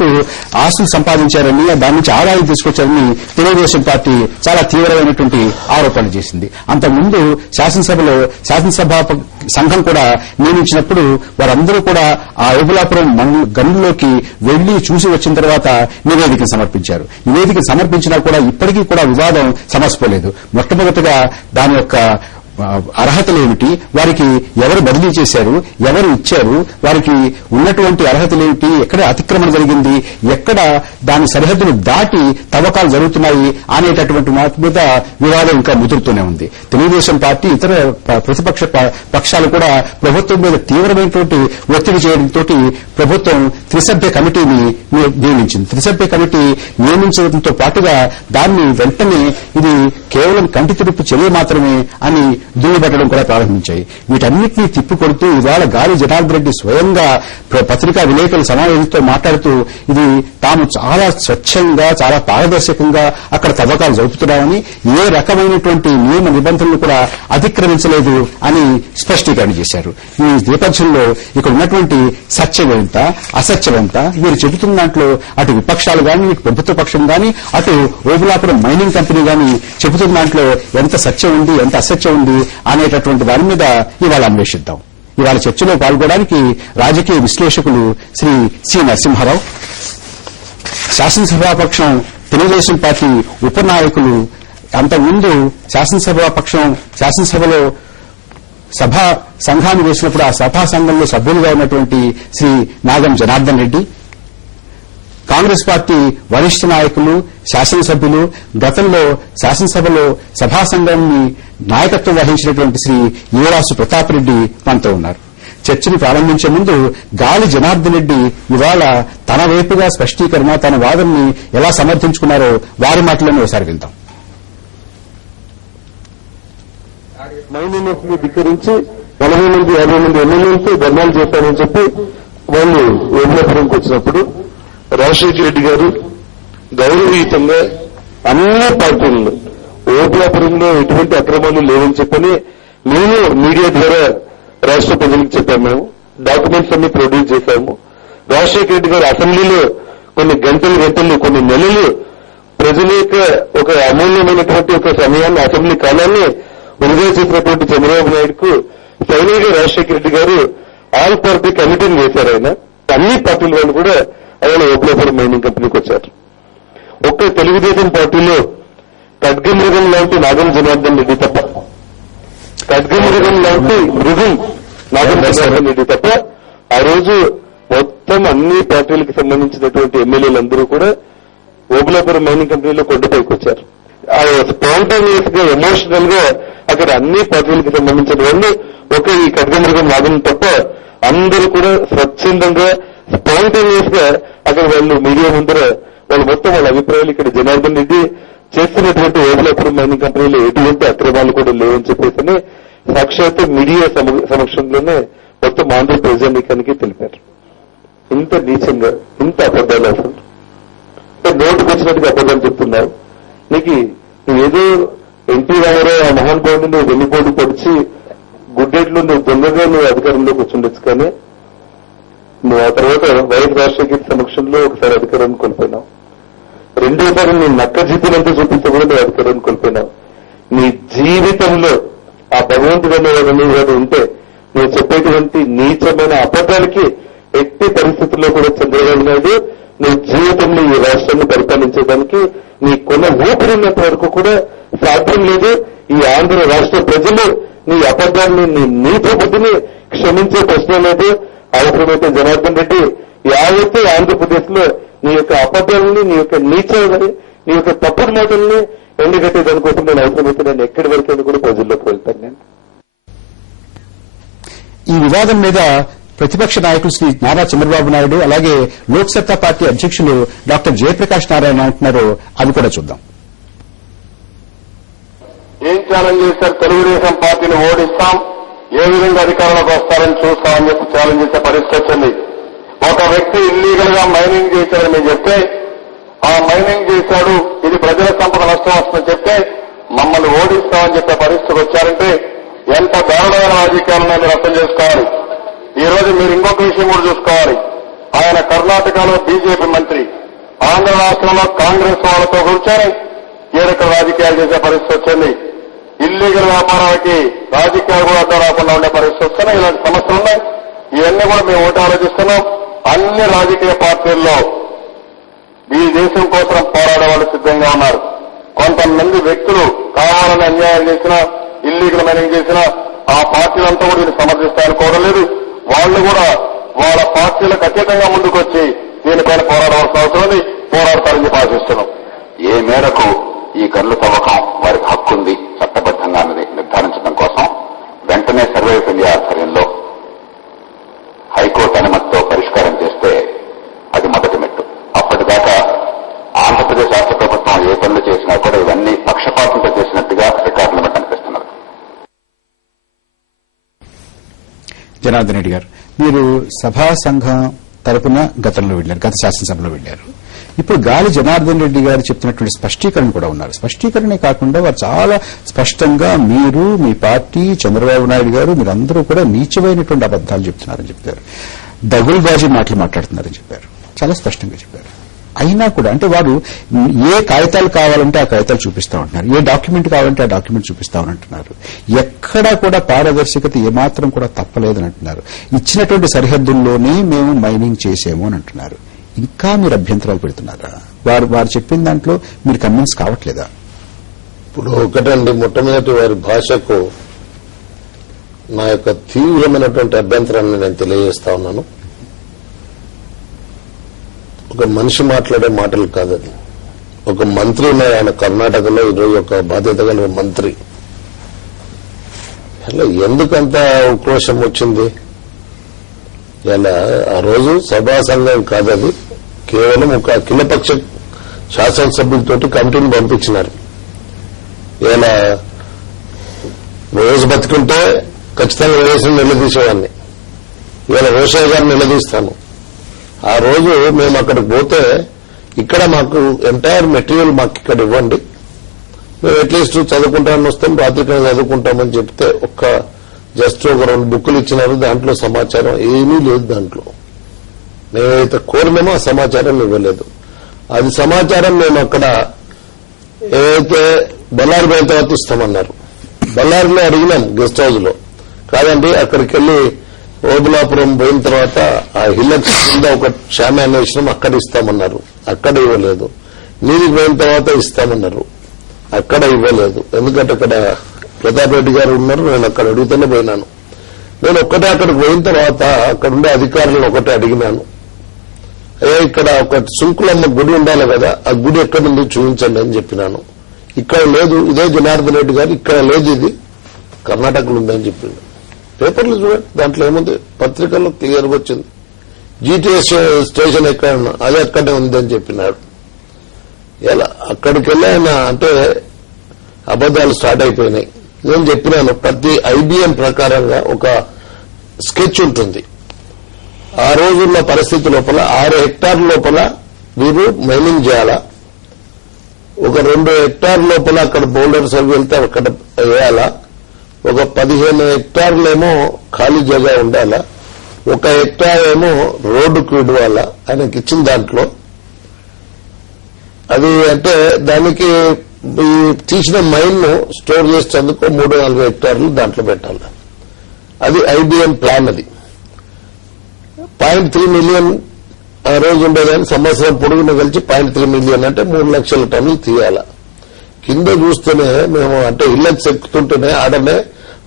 మేరకు ఆస్తులు సంపాదించారని, దాని నుంచి ఆదాయం తీసుకొచ్చారని తెలుగుదేశం పార్టీ చాలా తీవ్రమైనటువంటి ఆరోపణలు చేసింది. అంతకుముందు శాసనసభ సంఘం కూడా నియమించినప్పుడు వారందరూ కూడా ఆ ఓబులాపురం గనుల్లోకి వెళ్లి చూసి వచ్చిన తర్వాత నివేదిక సమర్పించారు. నివేదిక సమర్పించినా కూడా ఇప్పటికీ కూడా వివాదం సమసిపోలేదు. మొట్టమొదటిగా దాని యొక్క అర్హతలు ఏమిటి, వారికి ఎవరు బదిలీ చేశారు, ఎవరు ఇచ్చారు, వారికి ఉన్నటువంటి అర్హతలు ఏమిటి, ఎక్కడ అతిక్రమణ జరిగింది, ఎక్కడ దాని సరిహద్దులు దాటి తవ్వకాలు జరుగుతున్నాయి అనేటటువంటి వాటి మీద వివాదం ఇంకా ముదురుతూనే ఉంది. తెలుగుదేశం పార్టీ ఇతర ప్రతిపక్ష పక్షాలు కూడా ప్రభుత్వం మీద తీవ్రమైనటువంటి ఒత్తిడి చేయడంతో ప్రభుత్వం త్రిసభ్య కమిటీని నియమించింది. త్రిసభ్య కమిటీ నియమించడంతో పాటుగా దాన్ని వెంటనే ఇది కేవలం కంటి తుడుపు చర్య మాత్రమే అని దుయ్యబట్టడం కూడా ప్రారంభించాయి. వీటన్నిటినీ తిప్పికొడుతూ ఇవాళ గాలి జనార్దన్ రెడ్డి స్వయంగా పత్రికా విలేకరుల సమావేశంతో మాట్లాడుతూ ఇది తాము చాలా స్వచ్ఛంగా, చాలా పారదర్శకంగా అక్కడ తవ్వకాలు జరుపుతున్నామని, ఏ రకమైనటువంటి నియమ నిబంధనలు కూడా అతిక్రమించలేదు అని స్పష్టీకరణ చేశారు. ఈ నేపథ్యంలో ఇక్కడ ఉన్నటువంటి సత్యమెంత, అసత్యమెంత, వీరు చెబుతున్న దాంట్లో అటు విపక్షాలు గాని, ఇటు ప్రభుత్వ పక్షం గాని, అటు ఓబులాపురం మైనింగ్ కంపెనీ గాని చెబుతున్న దాంట్లో ఎంత సత్యం ఉంది, ఎంత అసత్యం ఉంది అనేటటువంటి దాని మీద ఇవాళ అన్వేషిద్దాం. ఇవాళ చర్చలో పాల్గొనడానికి రాజకీయ విశ్లేషకులు శ్రీ సి నరసింహారావు, శాసనసభాపక్షం తెలుగుదేశం పార్టీ ఉపనాయకులు, అంతకుముందు శాసనసభలో సభా సంఘాన్ని వేసినప్పుడు ఆ సభా సంఘంలో సభ్యులుగా ఉన్నటువంటి శ్రీ నాగం జనార్దన్ రెడ్డి, కాంగ్రెస్ పార్టీ వరిష్ఠ నాయకులు, శాసనసభ్యులు, గతంలో శాసనసభలో సభా సంఘాన్ని నాయకత్వం వహించినటువంటి శ్రీ యువరాసు ప్రతాప్ రెడ్డి మనతో ఉన్నారు. చర్చను ప్రారంభించే ముందు గాలి జనార్దన్ రెడ్డి ఇవాళ తన వైపుగా స్పష్టీకరణ, తన వాదనని ఎలా సమర్థించుకున్నారో వారి మాటలను ఒకసారి విందాం. మైనింగ్ ధిక్కరించి 40 నుంచి 50 మంది ఎమ్మెల్యేలతో ధర్నాలు చేస్తామని చెప్పి వాళ్ళు ఓబులాపురంకి వచ్చినప్పుడు రాజశేఖర రెడ్డి గారు గౌరవయుతంగా అన్ని పార్టీలను ఓబులాపురంలో ఎటువంటి అక్రమాలు లేవని చెప్పని మేము మీడియా ద్వారా రాష్ట్ర ప్రజలకు చెప్పాము. మేము డాక్యుమెంట్స్ అన్ని ప్రొడ్యూస్ చేశాము. రాజశేఖర రెడ్డి గారు అసెంబ్లీలో కొన్ని గంటలు కొన్ని నెలలు ప్రజల యొక్క ఒక అమూల్యమైనటువంటి ఒక సమయాన్ని, అసెంబ్లీ కాలాన్ని వృధా చేసినటువంటి చంద్రబాబు నాయుడుకు ఫైనల్ గా రాజశేఖర రెడ్డి గారు ఆల్ పార్టీ కమిటీని వేశారు. ఆయన అన్ని పార్టీల వాళ్ళు కూడా ఆయన ఓబులాపురం మైనింగ్ కంపెనీకి వచ్చారు. ఒక్క తెలుగుదేశం పార్టీలో ఖడ్గమృగం లాంటి నాగం జనార్దన్ రెడ్డి తప్ప, ఖడ్గమృగం లాంటి మృగం నాగం జనార్దన్ రెడ్డి తప్ప ఆ రోజు మొత్తం అన్ని పార్టీలకు సంబంధించినటువంటి ఎమ్మెల్యేలందరూ కూడా ఓబులాపురం మైనింగ్ కంపెనీలో కొండపైకి వచ్చారు. స్పాంటేనియస్ గా, ఎమోషనల్ గా అక్కడ అన్ని పార్టీలకు సంబంధించిన వాళ్ళు ఒక ఈ ఖడ్గమృగం నాగం తప్ప అందరూ కూడా స్వచ్ఛందంగా స్పాంటేనియస్ గా అక్కడ వాళ్ళు మీడియా ముందర వాళ్ళు మొత్తం వాళ్ళ అభిప్రాయాలు ఇక్కడ జనార్దన్ రెడ్డి చేస్తున్నటువంటి ఓబులాపురం మైనింగ్ కంపెనీలో ఎటువంటి అక్రమాలు కూడా లేవని చెప్పేసి సాక్షాత్ మీడియా సమక్షంలోనే మొత్తం ఆంధ్ర ప్రజానీకానికి తెలిపారు. ఇంత నీచంగా, ఇంత అబద్దాలు, అసలు నోటుకు వచ్చినట్టుగా అబద్దాలు చెప్తున్నావు. నువ్వేదో ఎన్టీ రామారావు ఆ మహానుభావుడిని నువ్వు వెన్నుపోటు పొడిచి గుడ్డేట్లు నువ్వు దొంగగా నువ్వు అధికారంలోకి వచ్చిండొచ్చు, కానీ నువ్వు ఆ తర్వాత వైఎస్ రాజశేఖర సమక్షంలో ఒకసారి అధికారాన్ని కోల్పోయినావు. రెండోసారి నీ నక్క జీతులంతా చూపించే కూడా నువ్వు అధికారాన్ని కోల్పోయినావు. నీ జీవితంలో ఆ భగవంతుడు అనేవాడు ఉంటే నువ్వు చెప్పేటువంటి నీచమైన అబద్దాలకి ఎట్టి పరిస్థితుల్లో కూడా చంద్రబాబు నాయుడు నువ్వు జీవితంలో ఈ రాష్ట్రాన్ని పరిపాలించడానికి నీ కొన్న ఊపిరినంత వరకు కూడా సాధ్యం లేదు. ఈ ఆంధ్ర రాష్ట్ర ప్రజలు నీ అబద్దాన్ని, నీ నీతి బుద్ధిని క్షమించే ప్రశ్న లేదు. అవసరమైతే జనార్దన్ రెడ్డి యావత్తు ఆంధ్రప్రదేశ్ లో నీ యొక్క అబద్దాలని, నీ యొక్క నీచాలని, నీ యొక్క తప్పుడు మాటల్ని ఎండగట్టే దానికోసం నేను అవసరమైతే నేను ఎక్కడి వరకైనా కూడా ప్రజల్లోకి వెళ్తాను. నేను ఈ వివాదం మీద ప్రతిపక్ష నాయకులు శ్రీ నారా చంద్రబాబు నాయుడు, అలాగే లోక్ సత్తా పార్టీ అధ్యక్షులు డాక్టర్ జయప్రకాష్ నారాయణ అంటున్నారో అది కూడా చూద్దాం. ఏం ఛాలెంజ్ చేస్తారు? తెలుగుదేశం పార్టీని ఓడిస్తాం, ఏ విధంగా అధికారంలోకి వస్తారని చూస్తామని చెప్పి ఛాలెంజ్ చేసే పరిస్థితి వచ్చింది. ఒక వ్యక్తి ఇల్లీగల్ గా మైనింగ్ చేశాడని మీరు చెప్తే, ఆ మైనింగ్ చేశాడు, ఇది ప్రజల సంపద నష్టం వస్తుందని చెప్తే మమ్మల్ని ఓడిస్తామని చెప్పే పరిస్థితికి వచ్చారంటే ఎంత దారుణమైన రాజకీయాలను మీరు అర్థం చేసుకోవాలి. ఈ రోజు మీరు ఇంకొక విషయం కూడా చూసుకోవాలి. ఆయన కర్ణాటకలో బీజేపీ మంత్రి, ఆంధ్ర రాష్ట్రంలో కాంగ్రెస్ వాళ్ళతో కూర్చొని కీలక రాజకీయాలు చేసే పరిస్థితి వచ్చింది. ఇల్లీగల్ వ్యాపారాలకి రాజకీయాలు కూడా అడ్డం రాకుండా ఉండే పరిస్థితి వస్తున్నాయి. ఇలాంటి సమస్యలు ఉన్నాయి. ఇవన్నీ కూడా మేము ఒకటి ఆలోచిస్తున్నాం. అన్ని రాజకీయ పార్టీల్లో ఈ దేశం కోసం పోరాడే వాళ్ళు సిద్ధంగా ఉన్నారు. కొంతమంది వ్యక్తులు కావాలని అన్యాయం చేసినా, ఇల్లీగల్ మైనింగ్ చేసినా ఆ పార్టీలంతా కూడా దీన్ని సమర్థిస్తారనుకోవడం లేదు. వాళ్ళు కూడా వాళ్ళ పార్టీలకు అతీతంగా ముందుకు వచ్చి దీనిపైన పోరాడవలసిన అవసరం ఉంది. పోరాడతారని చెప్పి ఆశిస్తున్నాం. ఏ మేరకు ఈ గనుల తవ్వకం వారికి హక్కు ఉంది చట్టబద్ధంగా అన్నది నిర్ధారించడం కోసం వెంటనే సర్వే ఆఫ్ ఇండియా ఆధ్వర్యంలో హైకోర్టు అనుమతితో పరిష్కారం చేస్తే అది మొదటి మెట్టు. అప్పటిదాకా ఆంధ్రప్రదేశ్ రాష్ట్ర ప్రభుత్వం ఏ పనులు చేసినా కూడా ఇవన్నీ పక్షపాతంతో చేసినట్టుగా రికార్డులు బట్టి అనిపిస్తున్నారు. జనార్దన్ రెడ్డి గారు, మీరు సభా సంఘం తరపున గతంలో వెళ్లారు, గత శాసనసభలో వెళ్లారు. ఇప్పుడు గాలి జనార్దన్ రెడ్డి గారు చెప్తున్నటువంటి స్పష్టీకరణ కూడా ఉన్నారు. స్పష్టీకరణే కాకుండా వారు చాలా స్పష్టంగా మీరు, మీ పార్టీ, చంద్రబాబు నాయుడు గారు మీరందరూ కూడా నీచమైనటువంటి అబద్దాలు చెప్తున్నారని చెప్పారు. దగులుబాజీ మాటలు మాట్లాడుతున్నారని చెప్పారు. చాలా స్పష్టంగా చెప్పారు. అయినా కూడా అంటే వారు ఏ కాగితాలు కావాలంటే ఆ కాగితాలు చూపిస్తా ఉంటున్నారు, ఏ డాక్యుమెంట్ కావాలంటే ఆ డాక్యుమెంట్ చూపిస్తామని అంటున్నారు. ఎక్కడా కూడా పారదర్శకత ఏమాత్రం కూడా తప్పలేదని అంటున్నారు. ఇచ్చినటువంటి సరిహద్దుల్లోనే మేము మైనింగ్ చేసాము అని అంటున్నారు. ఇంకా మీరు అభ్యంతరాలు పెడుతున్నారా? వారు చెప్పిన దాంట్లో మీరు కన్విన్స్ కావట్లేదా? ఇప్పుడు ఒకటండి, మొట్టమొదటి వారి భాషకు నా యొక్క తీవ్రమైనటువంటి అభ్యంతరాన్ని నేను తెలియజేస్తా ఉన్నాను. ఒక మనిషి మాట్లాడే మాటలు కాదది. ఒక మంత్రి ఉన్నారు, ఆయన కర్ణాటకలో ఈరోజు ఒక బాధ్యత కలిగిన మంత్రి. అలా ఎందుకంత ఉక్రోషం వచ్చింది? ఇలా ఆ రోజు సభా సంఘం కాదది, కేవలం ఒక అఖిలపక్ష శాసనసభ్యులతోటి కమిటీని పంపించినారు. ఇలా రోజు బతుకుంటే ఖచ్చితంగా వేసి నిలదీసేవాడిని. ఇవాళ రోషయ్య గారిని నిలదీస్తాను. ఆ రోజు మేము అక్కడికి పోతే ఇక్కడ మాకు ఎంటైర్ మెటీరియల్ మాకు ఇక్కడ ఇవ్వండి, మేము అట్లీస్ట్ చదువుకుంటామని వస్తాం, రాత్రికైనా చదువుకుంటామని చెప్తే జస్ట్ ఒక 2 బుక్కులు ఇచ్చినారు. దాంట్లో సమాచారం ఏమీ లేదు. దాంట్లో మేమైతే కోరినామో ఆ సమాచారం ఇవ్వలేదు. అది సమాచారం మేము అక్కడ ఏదైతే బళ్ళారి పోయిన తర్వాత ఇస్తామన్నారు. బళ్ళారిలో అడిగినాం గెస్ట్ హౌస్ లో. కాదండి, అక్కడికి వెళ్లి ఓబులాపురం పోయిన తర్వాత ఆ హిల్లక్స్ కింద ఒక షామ్యాన్ వేసినాం, అక్కడ ఇస్తామన్నారు. అక్కడ ఇవ్వలేదు. నీటికి పోయిన తర్వాత ఇస్తామన్నారు. అక్కడ ఇవ్వలేదు. ఎందుకంటే అక్కడ ప్రతాప్ రెడ్డి గారు ఉన్నారు, నేను అక్కడ అడుగుతూనే పోయినాను. నేను ఒక్కటే అక్కడికి పోయిన తర్వాత అక్కడ ఉండే అధికారులను ఒకటే అడిగినాను, ఇక్కడ ఒక సుంకులమ్మ గుడి ఉండాలి కదా, ఆ గుడి ఎక్కడుంది చూపించండి అని చెప్పినాను. ఇక్కడ లేదు. ఇదే జనార్దన్ రెడ్డి గారు, ఇక్కడ లేదు, ఇది కర్ణాటకలో ఉందని చెప్పిండు. పేపర్లు చూడండి, దాంట్లో ఏముంది, పత్రికల్లో క్లియర్గా వచ్చింది. జీటీఎస్ స్టేషన్ ఎక్కడ ఉన్నా అది అక్కడే ఉందని చెప్పినాడు. ఎలా అక్కడికి వెళ్ళి ఆయన అంటే అబద్దాలు స్టార్ట్ అయిపోయినాయి. నేను చెప్పినాను, ప్రతి ఐబీఎం ప్రకారంగా ఒక స్కెచ్ ఉంటుంది. ఆ రోజుల్లో పరిస్థితి లోపల 6 హెక్టార్ల లోపల వీరు మైనింగ్ చేయాలా, ఒక 2 హెక్టార్ల లోపల అక్కడ బౌల్డర్స్ అవి వెళ్తే అక్కడ వేయాలా, ఒక 15 హెక్టార్లేమో ఖాళీ జగ ఉండాలా, 1 హెక్టార్ ఏమో రోడ్డుకు విడవాలా. ఆయనకి ఇచ్చిన దాంట్లో అది అంటే దానికి ఈ తీసిన మైన్ ను స్టోర్ చేసేందుకు 3-4 హెక్టార్లు దాంట్లో పెట్టాలి. అది ఐబీఎం ప్లాన్. అది 0.3 మిలియన్ ఆ రోజు ఉండేదాన్ని సంవత్సరం పొడుగున కలిసి 0.3 మిలియన్ అంటే 3 లక్షల టన్నులు తీయాల. కింద చూస్తేనే మేము అంటే ఇళ్ళకి ఎక్కుతుంటేనే ఆడనే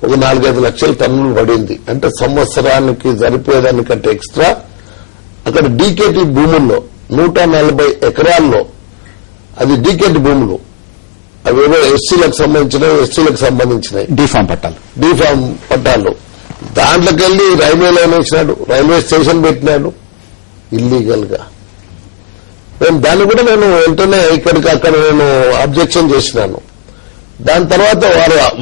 ఒక 4-5 లక్షల టన్నులు పడింది. అంటే సంవత్సరానికి సరిపోయేదానికంటే ఎక్స్ట్రా అక్కడ డీకేటీ భూముల్లో 140 ఎకరాల్లో, అది డీకేటీ భూములు, అవేవో ఎస్సీలకు సంబంధించినవి డీఫామ్ పట్టాలు. దాంట్లోకి వెళ్లి రైల్వే లైన్ వేసినాడు, రైల్వే స్టేషన్ పెట్టినాడు ఇల్లీగల్ గా. దాన్ని కూడా నేను వెంటనే అక్కడ నేను అబ్జెక్షన్ చేసినాను. దాని తర్వాత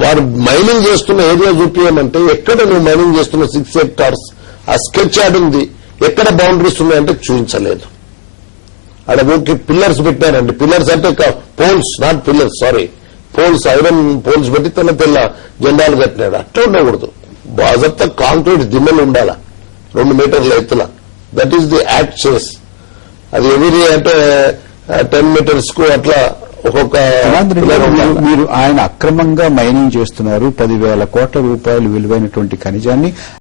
వారు మైనింగ్ చేస్తున్న ఏరియా చూపించమంటే ఎక్కడ నువ్వు మైనింగ్ చేస్తున్న 6 హెక్టార్స్ ఆ స్కెచ్ యాడ్ ఉంది, ఎక్కడ బౌండరీస్ ఉన్నాయంటే చూపించలేదు. అక్కడ ఓకే పిల్లర్స్ పెట్టారండి. పిల్లర్స్ అంటే poles, not pillars, sorry poles, iron poles పెట్టి తెల్ల జెండాలు కట్టినాడు. అట్లా ఉండకూడదు. బాజప్తా కాంక్రీట్ దిమ్మలు ఉండాలా 2 మీటర్ల ఎత్తుల. That is the access. అది ఎవరి అంటే 10 మీటర్స్ కు అట్లా ఒక్కొక్క ప్రశాంత్ రెడ్డి గారు, మీరు ఆయన అక్రమంగా మైనింగ్ చేస్తున్నారు, 10,000 కోట్ల రూపాయలు విలువైనటువంటి ఖనిజాన్ని